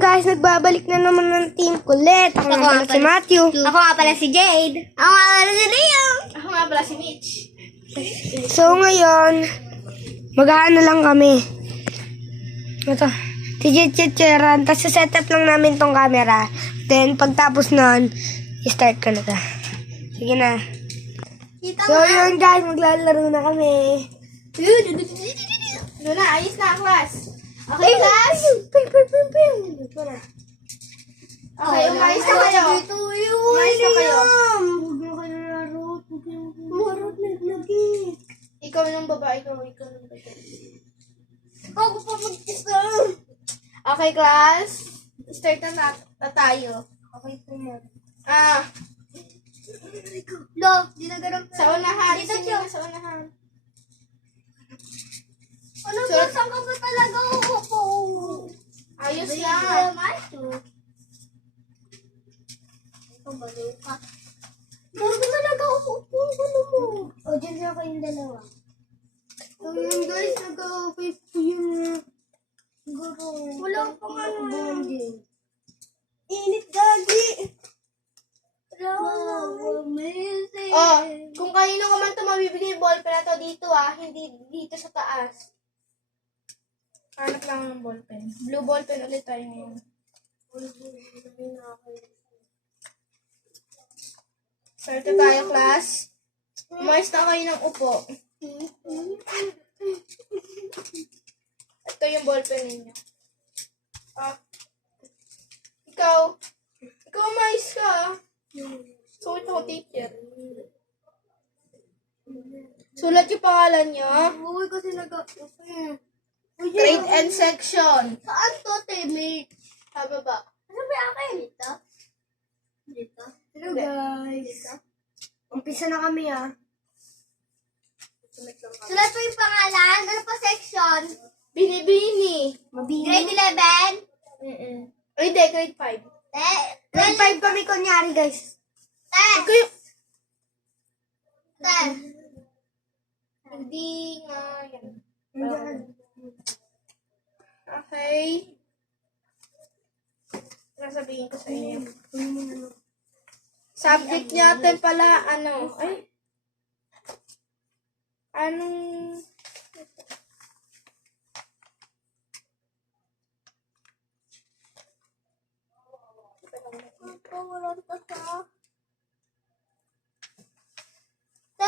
guys, nagbabalik na naman ng team kulit. Ako nga pala si Matthew. Ako nga pala si Jade. Ako nga pala si Leo. Ako nga pala si Mitch. So ngayon, mag-aano lang kami. Ito, tichit-chichiran. Tapos setup lang namin tong camera. Then pagtapos nun, i-start ko na ta. Sige na. Kita So yun guys, maglalaro na kami. Doon na, ayos na class. Okay, class. Okay, umayos na kayo. Umayos na kayo. Marot naglagi. Ikaw ng babae, ikaw ng babae. Ako pa mag-isa. Okay, class. Start na tayo. Okay po na. Lo, di na ganun. Sa unahan. Dito, Sino Chyo. na sa unahan? Ano ba? Saan ka ba talaga uupo? Ayos Hindi lang. Ikaw ba, Luka? Bakit talaga uupo? Ano mo? O, dyan na kayong dalawa. Ayun guys, nag-okay po yung guro. Wala pa nga naman. Init gagi. Amazing. Oh, kung kanino ka man ito mabibigay ballpen na to dito hindi dito sa taas. Hanap lang ng ballpen. Blue ballpen ulit tayo ngayon. Start na tayo, class. Umayos na kayo ng upo. Ito yung ballpen ninyo. Ikaw umayos ka. So, ito ko teacher. Sulat yung pangalan niya. Uy, kasi Grade and section. Saan to, teammate? Sa baba. Ano ba akin? Dito? Dito? Hello, guys. Umpisa na kami Sulat po yung pangalan. Ano pa section? Binibini. Grade 11? Ay, hindi. Grade 5. Grade 5 kami kunyari guys. Hindi nga yan. Okay. Nasabihin ko sa inyo. Subject natin pala, anong,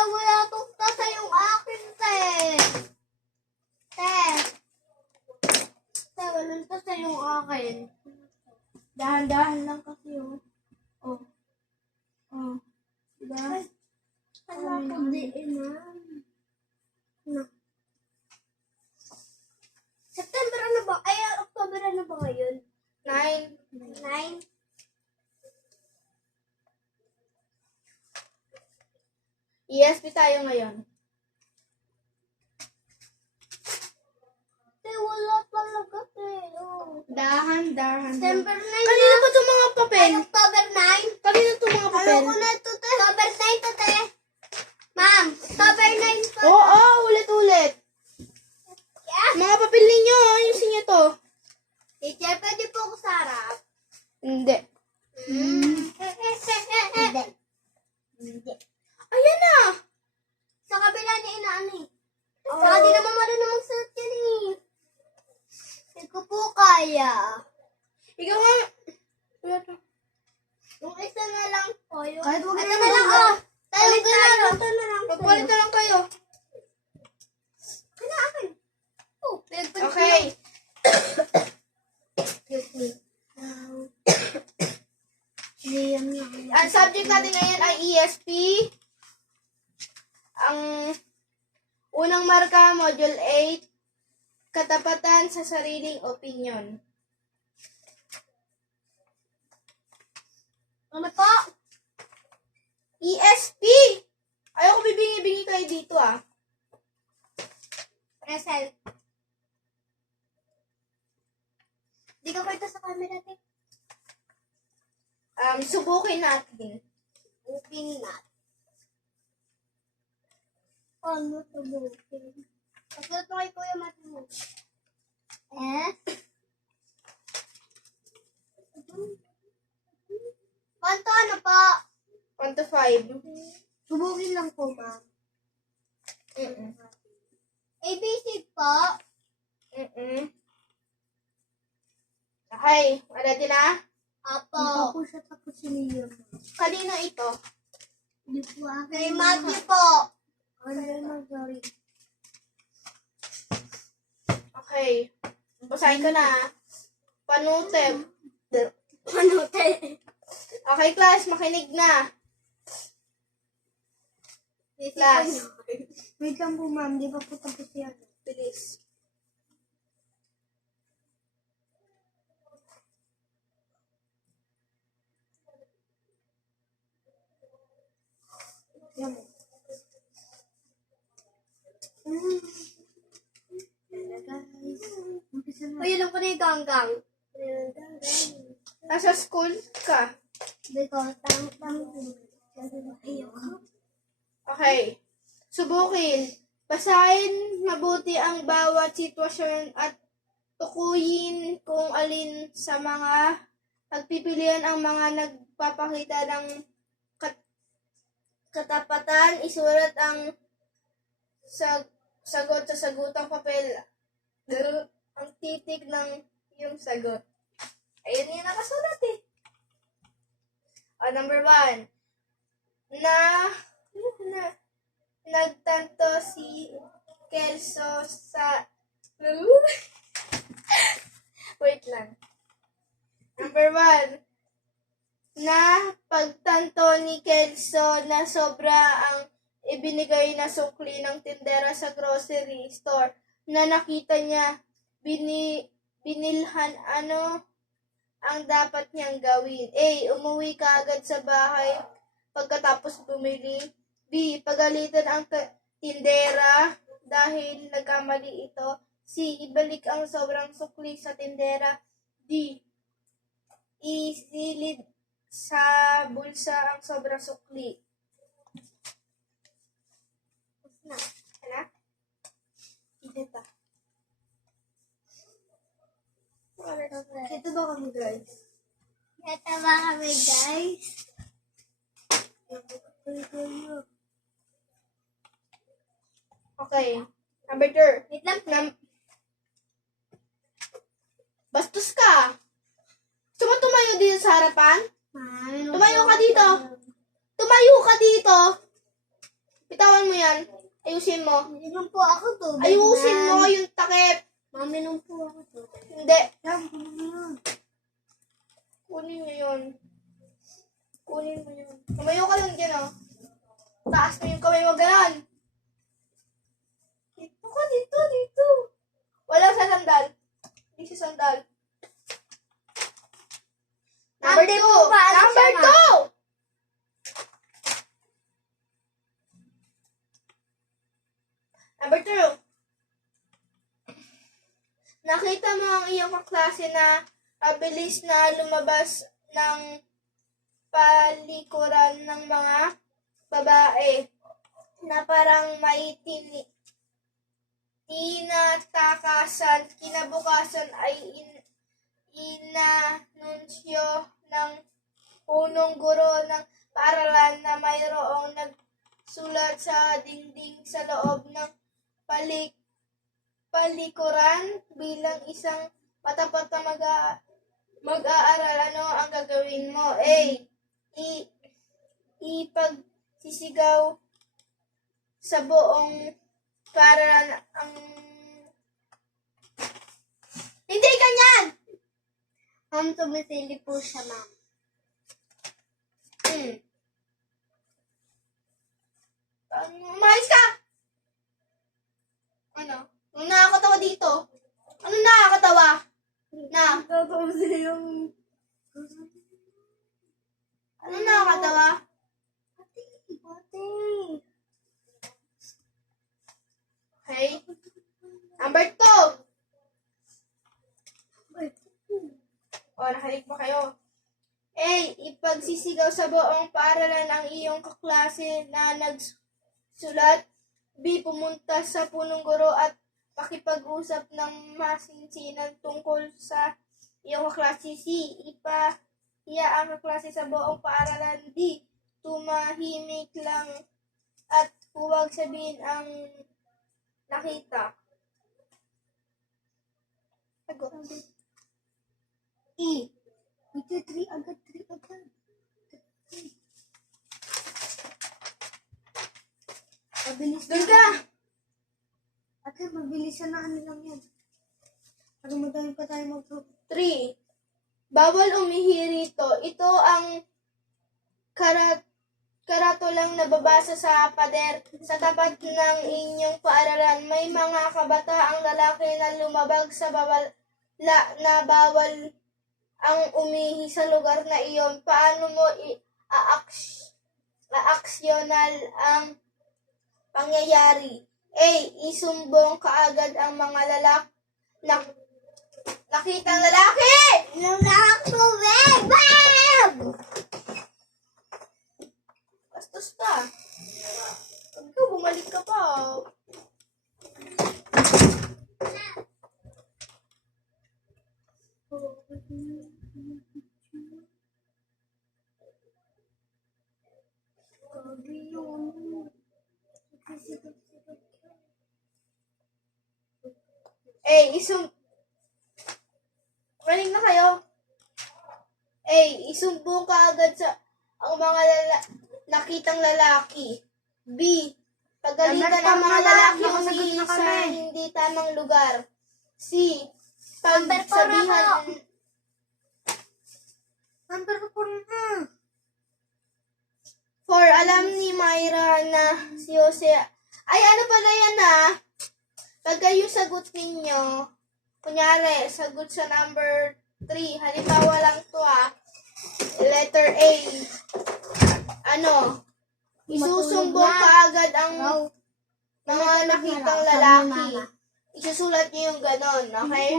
Wala tong tasa yung akin, te. Walang tasa yung akin. dahan-dahan lang kasi Oh. Diba? Wala ko diin, No. September ano ba? Ay, October ano ba ngayon? 9. 9? ESP tayo ngayon. Wala talaga, te. Dahan-dahan. September 9 Kanina ba itong mga papel? Ay, October 9? Kanina itong mga papel? Ayoko na ito, te. October 9 to, te. Ma'am, October 9 to. Oo, ulit-ulit. Mga papel ninyo, ayusin nyo to. Teacher, pwede po ako sa harap? Hindi. Hindi. Ayan na! Sa kabila niya inaano eh. Saka di naman marunong magsulat yan eh. Hindi ko po kaya. Ikaw nga. Yung isa na lang po. Kahit huwag Ito na na lang lang. oh. Tayo tayo. Ito na lang. Magpalit na lang kayo. Kaya akin. Oh, pinagpalit ko Okay. Ang subject natin ngayon ay ESP. Ang unang marka, Module 8, katapatan sa sariling opinion. Ano po? ESP! Ayoko bibingi-bingi kayo dito Resel. Di ka kwenta sa camera, te. Subukin natin. Open natin. Paano subukin? Pasulat mo kay Kuya Matthew. 5. Subukin lang po, ma'am. Mm-mm. ABC po. Mm-mm. Okay, ready na? Apo. Hindi pa po siya tapos siniyo. Kanino ito? Hindi po akin. Kay Matthew po. Sorry. Okay. Basahin ko na. Panuteb. Panute. Okay, class, makinig na. Class. Wait lang po, ma'am. Di pa po tapos yan. Bilis. Yan. Guys. Umpisa na. Uy, alam ko na yung ganggang. Nasa school ka. Because, ayoko. Okay. Subukin. Basahin mabuti ang bawat sitwasyon at tukuyin kung alin sa mga pagpipilian ang mga nagpapakita ng katapatan. Isulat ang sagot sa sagutang papel. Ang titik ng iyong sagot. Ayun yung nakasulat eh. Number 1. Nagtanto si Kelso sa... Wait lang. Number 1. Na pagtanto ni Kelso na sobra ang ibinigay na sukli ng tindera sa grocery store na nakita niya binilhan ano ang dapat niyang gawin. A. Umuwi ka agad sa bahay pagkatapos bumili. B. Pagalitan ang tindera dahil nagkamali ito. C. Ibalik ang sobrang sukli sa tindera. D. Isilid sa bulsa ang sobrang sukli. Ano? Ito. Ito ba kami, guys? Ito ba kami, guys? Okay. Number 2. Wait lang. Bastos ka. Gusto mo tumayo dito sa harapan? Tumayo ka dito. Tumayo ka dito. Bitawan mo yan. Ayusin mo. Minum po ako to. Ayusin mo yung takip. Minum po ako to. Hindi. Yan, yun. Kunin mo yun. Kunin mo yun. Tumayo ka lang dyan, oh. Taas mo yung kamay mo, ganon. Dito ka, dito. Wala sa sandal. Hindi sa sandal. Number 2. Ate po ba? Ano Number siya, 2. Number 2. Nakita mo ang iyong kaklase na mabilis na lumabas ng palikuran ng mga babae na parang may tinatakasan. Kinabukasan ay inanunsyo ng punong guro ng paaralan na mayroong nagsulat sa dingding sa loob ng palikuran bilang isang matapat na mag-aaral. Ano ang gagawin mo? A. Ipagsisigaw sa buong paaralan ang... Hindi ganyan! Ma'am, tumitili po siya, ma'am. Umayos ka! Ano? Anong nakakatawa dito? Anong nakakatawa? Na? Tapos yung... Anong nakakatawa? Ate. Okay. Number 2. O, nakinig pa kayo. A. Ipagsisigaw sa buong paaralan ang iyong kaklase na nagsulat. B. Pumunta sa punong guro at pakipag-usap ng masinsinan tungkol sa iyong kaklase. C. Ipahiya ang kaklase sa buong paaralan. D. tumahimik lang at huwag sabihin ang nakita. Sagot. E. Ito, 3 agad. Mabilis Doon ka! Ate, mabilis na ano lang yan. Para madami pa tayo 3. Bawal umihi rito. Ito ang karatulang nababasa sa pader sa tapat ng inyong paaralan. May mga kabataang lalaki na lumabag sa na bawal ang umihi sa lugar na iyon. Paano mo aaksiyonal ang pangyayari? A. Isumbong kaagad ang mga nakitang lalaki! Nakakubig! Bam! Bastos ka. Huwag ka, bumalik ka pa. Maling na kayo. Isumbong ka agad sa ang mga nakitang lalaki. B. Pagalitan ang mga lalaki umihi sa hindi tamang lugar. C. Pagsabihan. Number 4 na. 4. Alam ni Myra na si Jose. Ay, ano pala yan Pagka yung sagot ninyo, kunyari, sagot sa number 3. Halimbawa lang to letter A. Isusumbong ka agad ang mga nakitang lalaki. Isusulat niyo yung ganon, okay?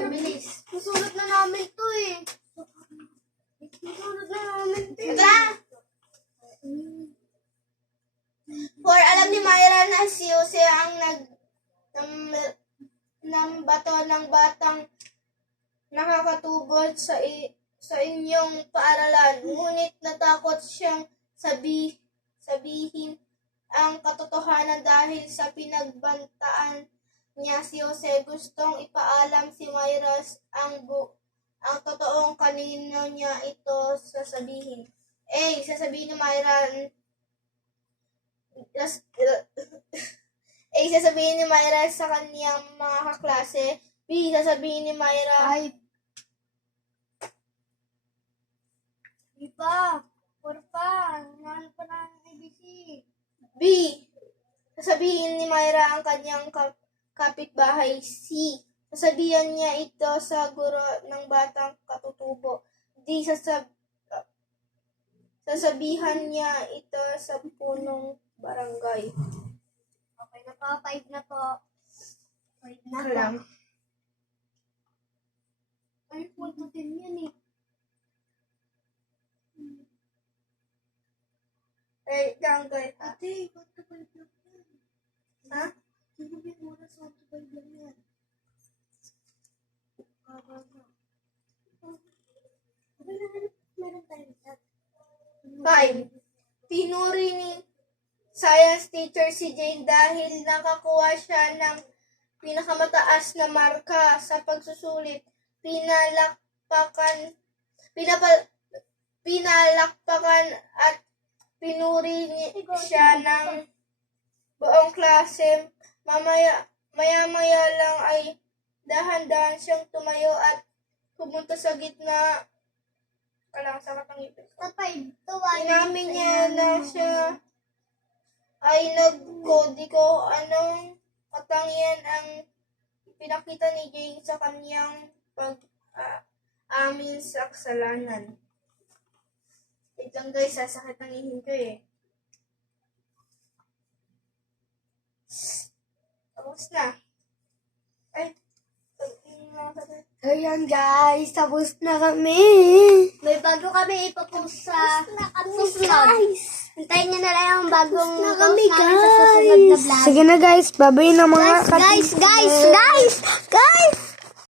Mabilis. Nasulat na namin to eh. Nasulat na namin to eh. Ito 4. Alam ni Myra na si Jose ang ng bato ng batang nakakatubod sa inyong paaralan. Ngunit natakot siyang sabihin ang katotohanan dahil sa pinagbantaan niya si Jose. Gustong ipaalam si Myra ang totoong kanino niya ito sasabihin. A. Sasabihin ni Myra sasabihin ni Myra sa kaniyang mga kaklase. B. Sasabihin ni Myra Iba. 4 pa. Nahan pa na ang ABC. B. Sasabihin ni Myra ang kanyang kapitbahay. C. Sasabihan niya ito sa guro ng batang katutubo. D. Sasabihan niya ito sa punong barangay. Okay na po. 5 na po. 5 na po. Lang. Ay, punto din yan eh. Barangay. Ate, ba't ka ba yung yan? Ha? Sino ba yung oras sa 5 lang yan? Meron tayo chat. 5. Pinuri ni science teacher si Jane dahil nakakuha siya ng pinakamataas na marka sa pagsusulit. Pinalakpakan at pinuri siya ng buong klase. Maya-maya lang ay dahan-dahan siyang tumayo at pumunta sa gitna. Walang sakit ang ipin. Inamin niya na siya ay nagkodiko. Anong katangian ang pinakita ni Jane sa kanyang pag-amin sa kasalanan? Wait lang guys, sasakit ang ihin ko eh. Tapos na. Ay, Ayan guys, tapos na kami. May bago kami ipapost sa susunod. Hintayin nyo na lang yung bagong Na kami post namin sa susunod na guys. vlog. Sige na guys, babay na mga Guys!